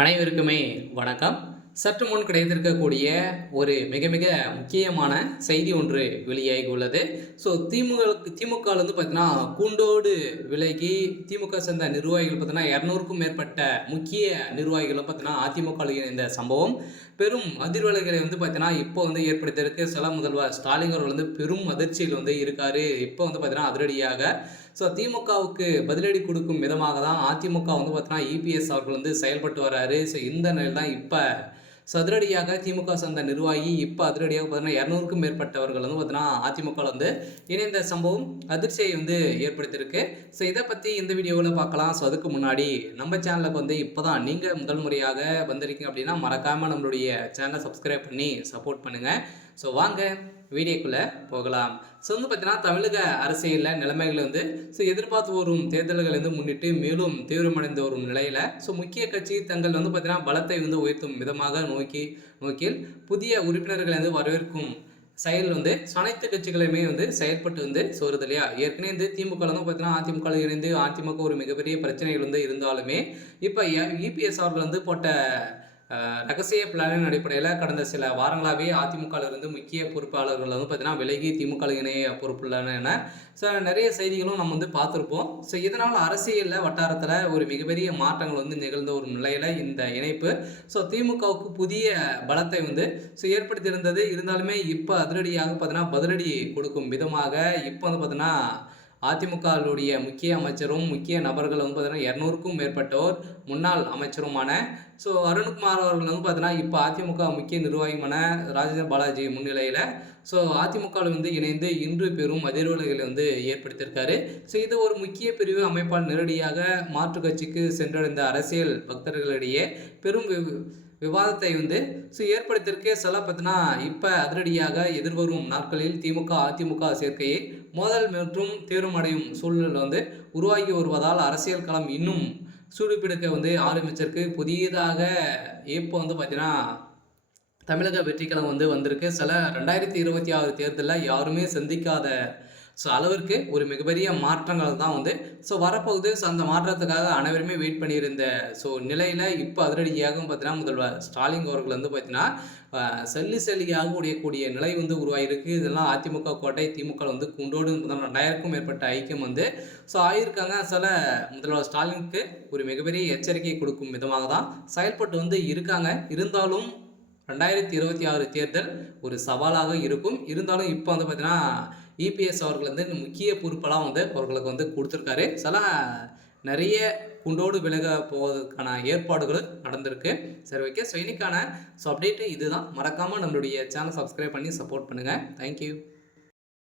அனைவருக்குமே வணக்கம். சற்று முன் கிடைத்திருக்கக்கூடிய ஒரு மிக மிக முக்கியமான செய்தி ஒன்று வெளியாகி உள்ளது. திமுக வந்து பார்த்தீங்கன்னா, கூண்டோடு விலகி திமுக சேர்ந்த நிர்வாகிகள் பார்த்தீங்கன்னா, 200க்கும் மேற்பட்ட முக்கிய நிர்வாகிகளும் பார்த்தீங்கன்னா, அதிமுகவில் இணைந்த சம்பவம் பெரும் அதிர்வலைகளை வந்து பார்த்தீங்கன்னா, இப்போ வந்து ஏற்படுத்தியிருக்கு. சில முதல்வர் ஸ்டாலின் அவர்கள் வந்து பெரும் அதிர்ச்சியில் வந்து இருக்காரு. இப்போ வந்து பார்த்தீங்கன்னா, அதிரடியாக திமுகவுக்கு பதிலடி கொடுக்கும் விதமாக தான் அதிமுக வந்து பார்த்தீங்கன்னா, இபிஎஸ் அவர்கள் வந்து செயல்பட்டு வராரு. இந்த நிலையில் தான் இப்ப அதிரடியாக திமுக சேர்ந்த நிர்வாகி இப்ப அதிரடியாக பார்த்தீங்கன்னா 200க்கும் மேற்பட்டவர்கள் வந்து பார்த்தீங்கன்னா அதிமுகவில் வந்து இணைந்த சம்பவம் அதிர்ச்சியை வந்து ஏற்படுத்தியிருக்கு. இதை பற்றி இந்த வீடியோவில் பார்க்கலாம். அதுக்கு முன்னாடி நம்ம சேனலுக்கு வந்து இப்போதான் நீங்கள் முதல் முறையாக வந்திருக்கீங்க அப்படின்னா மறக்காமல் நம்மளுடைய சேனலை சப்ஸ்கிரைப் பண்ணி சப்போர்ட் பண்ணுங்கள். வாங்க வீடியோக்குள்ளே போகலாம். வந்து பார்த்தீங்கன்னா, தமிழக அரசியலில் நிலைமைகள் வந்து எதிர்பார்த்து வரும் தேர்தல்களை வந்து முன்னிட்டு மேலும் தீவிரமடைந்து வரும் நிலையில் முக்கிய கட்சி தங்கள் வந்து பார்த்தீங்கன்னா பலத்தை வந்து உயர்த்தும் விதமாக நோக்கில் புதிய உறுப்பினர்களை வந்து வரவேற்கும் செயல் வந்து அனைத்து கட்சிகளுமே வந்து செயல்பட்டு வந்து வருது இல்லையா. ஏற்கனவே வந்து திமுக வந்து பார்த்தீங்கன்னா அதிமுக இணைந்து அதிமுக ஒரு மிகப்பெரிய பிரச்சனைகள் வந்து இருந்தாலுமே இப்போ இபிஎஸ் அவர்கள் வந்து போட்ட ரகசிய பிளானின் அடிப்படையில் கடந்த சில வாரங்களாகவே அதிமுகவிலிருந்து முக்கிய பொறுப்பாளர்கள் வந்து பார்த்தீங்கன்னா விலகி திமுக இணைய பொறுப்புள்ளன என நிறைய செய்திகளும் நம்ம வந்து பார்த்துருப்போம். இதனால் அரசியலில் வட்டாரத்தில் ஒரு மிகப்பெரிய மாற்றங்கள் வந்து நிகழ்ந்த ஒரு நிலையில் இந்த இணைப்பு திமுகவுக்கு புதிய பலத்தை வந்து ஏற்படுத்தியிருந்தது. இருந்தாலுமே இப்போ அதிரடியாக பார்த்தீங்கன்னா பதிலடி கொடுக்கும் விதமாக இப்போ வந்து பார்த்தீங்கன்னா அதிமுகவுடைய முக்கிய அமைச்சரும் முக்கிய நபர்கள் வந்து பார்த்தீங்கன்னா 200க்கும் மேற்பட்டோர் முன்னாள் அமைச்சருமான அருண்குமார் அவர்கள் வந்து பார்த்தீங்கன்னா இப்போ அதிமுக முக்கிய நிர்வாகியான ராஜேந்திர பாலாஜி முன்னிலையில் அதிமுகவில் வந்து இணைந்து இன்று பெரும் அதிர்வலைகளை வந்து ஏற்படுத்தியிருக்காரு. இது ஒரு முக்கிய பிரிவு அமைப்பால் நேரடியாக மாற்று கட்சிக்கு சென்றடைந்த அரசியல் பக்தர்களிடையே பெரும் விவாதத்தை வந்து ஏற்படுத்தியிருக்க பார்த்தீங்கன்னா இப்போ அதிரடியாக எதிர்வரும் நாட்களில் திமுக அதிமுக சேர்க்கையை மோதல் மற்றும் தீவிரமடையும் சூழ்நிலை வந்து உருவாகி வருவதால் அரசியல் களம் இன்னும் சூடுபிடிக்க வந்து ஆரம்பிச்சிருக்கு. புதியதாக இப்போ வந்து பார்த்தீங்கன்னா தமிழக வெற்றிக்களம் வந்து வந்திருக்கு. 2026 தேர்தலில் யாருமே சந்திக்காத அளவிற்கு ஒரு மிகப்பெரிய மாற்றங்கள் தான் வந்து வரப்போகுது. அந்த மாற்றத்துக்காக அனைவருமே வெயிட் பண்ணியிருந்த நிலையில் இப்போ அதிரடியாக பார்த்தீங்கன்னா முதல்வர் ஸ்டாலின் அவர்கள் வந்து பார்த்தீங்கன்னா செல்லியாக உடையக்கூடிய நிலை வந்து உருவாகிருக்கு. இதெல்லாம் அதிமுக கோட்டை திமுக வந்து கூண்டோடு 2000க்கும் மேற்பட்ட ஐக்கியம் வந்து ஆகியிருக்காங்க. முதல்வர் ஸ்டாலினுக்கு ஒரு மிகப்பெரிய எச்சரிக்கை கொடுக்கும் விதமாக தான் செயல்பட்டு வந்து இருக்காங்க. இருந்தாலும் 2026 தேர்தல் ஒரு சவாலாக இருக்கும். இருந்தாலும் இப்போ வந்து பார்த்தீங்கன்னா இபிஎஸ் அவர்கள் வந்து முக்கிய பொறுப்பெல்லாம் வந்து அவர்களுக்கு வந்து கொடுத்துருக்காரு. நிறைய குண்டோடு விலக போவதற்கான ஏற்பாடுகள் நடந்திருக்கு. ஓகே. இன்னைக்கான அப்டேட்டு இதுதான். மறக்காமல் நம்மளுடைய சேனல் சப்ஸ்கிரைப் பண்ணி சப்போர்ட் பண்ணுங்கள். தேங்க்யூ.